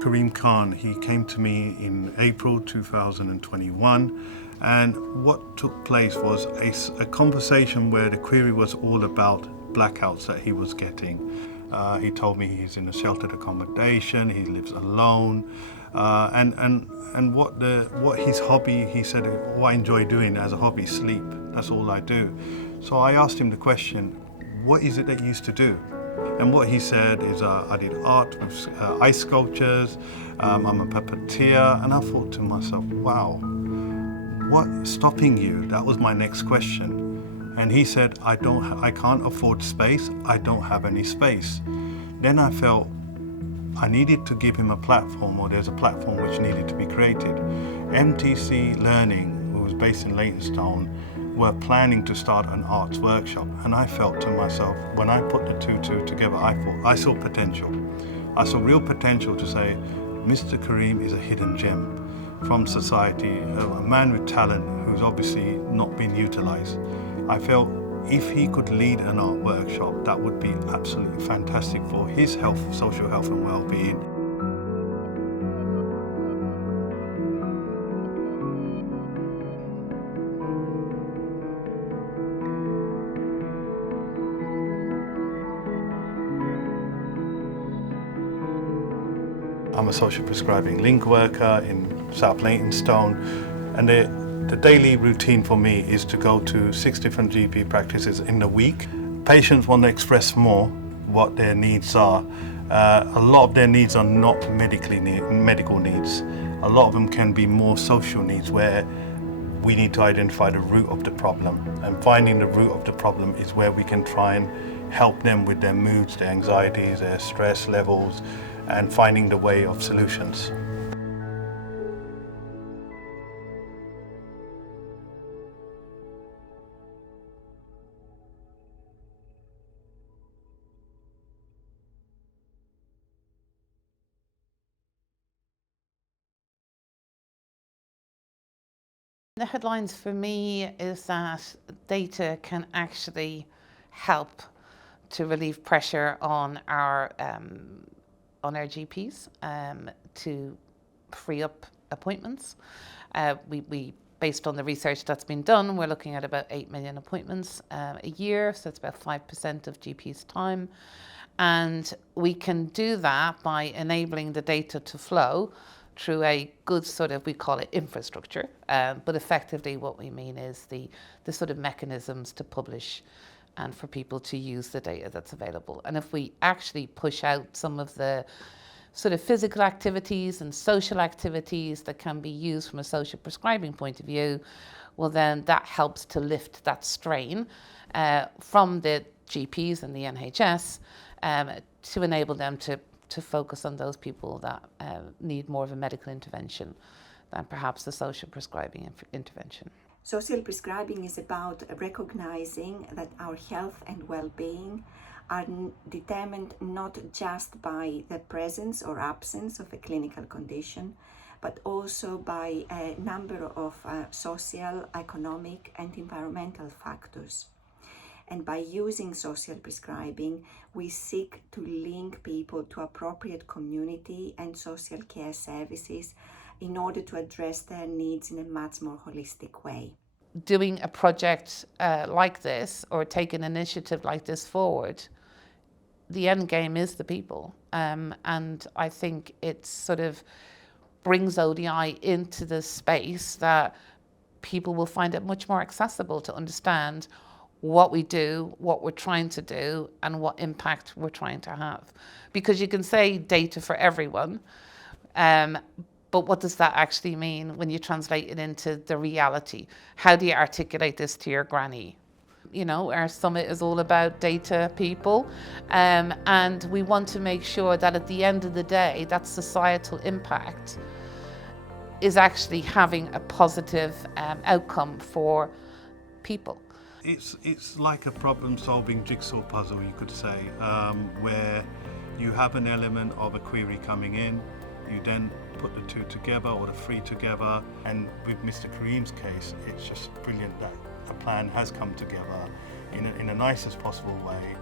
Kareem Khan, he came to me in April 2021, and what took place was a conversation where the query was all about blackouts that he was getting. He told me he's in a sheltered accommodation, he lives alone, and what his hobby, he said, what I enjoy doing as a hobby, sleep. That's all I do. So I asked him the question, what is it that you used to do? And what he said is, I did art with ice sculptures, I'm a puppeteer, and I thought to myself, wow, what's stopping you? That was my next question. And he said, I can't afford space, I don't have any space. Then I felt I needed to give him a platform, or there's a platform which needed to be created. MTC Learning, who was based in Leytonstone, were planning to start an arts workshop, and I felt to myself, when I put the two together, I saw potential. I saw real potential to say, Mr. Kareem is a hidden gem from society, a man with talent who's obviously not been utilised. I felt if he could lead an art workshop, that would be absolutely fantastic for his health, social health and well-being. I'm a social prescribing link worker in South Leytonstone, and the daily routine for me is to go to 6 different GP practices in the week. Patients want to express more what their needs are. A lot of their needs are not medical needs. A lot of them can be more social needs, where we need to identify the root of the problem, and finding the root of the problem is where we can try and help them with their moods, their anxieties, their stress levels, and finding the way of solutions. The headlines for me is that data can actually help to relieve pressure on our GPs to free up appointments. We based on the research that's been done, we're looking at about 8 million appointments a year, so it's about 5% of GPs' time. And we can do that by enabling the data to flow through a good sort of, we call it infrastructure, but effectively what we mean is the sort of mechanisms to publish and for people to use the data that's available. And if we actually push out some of the sort of physical activities and social activities that can be used from a social prescribing point of view, well then that helps to lift that strain from the GPs and the NHS to enable them to focus on those people that need more of a medical intervention than perhaps the social prescribing intervention. Social prescribing is about recognizing that our health and well-being are determined not just by the presence or absence of a clinical condition, but also by a number of social, economic and environmental factors. And by using social prescribing, we seek to link people to appropriate community and social care services in order to address their needs in a much more holistic way. Doing a project like this, or take an initiative like this forward, the end game is the people. And I think it sort of brings ODI into the space that people will find it much more accessible to understand what we do, what we're trying to do, and what impact we're trying to have. Because you can say data for everyone, but what does that actually mean when you translate it into the reality? How do you articulate this to your granny? You know, our summit is all about data people, and we want to make sure that at the end of the day, that societal impact is actually having a positive outcome for people. It's like a problem-solving jigsaw puzzle, you could say, where you have an element of a query coming in, you then put the two together or the three together, and with Mr. Kareem's case, it's just brilliant that a plan has come together in the nicest possible way.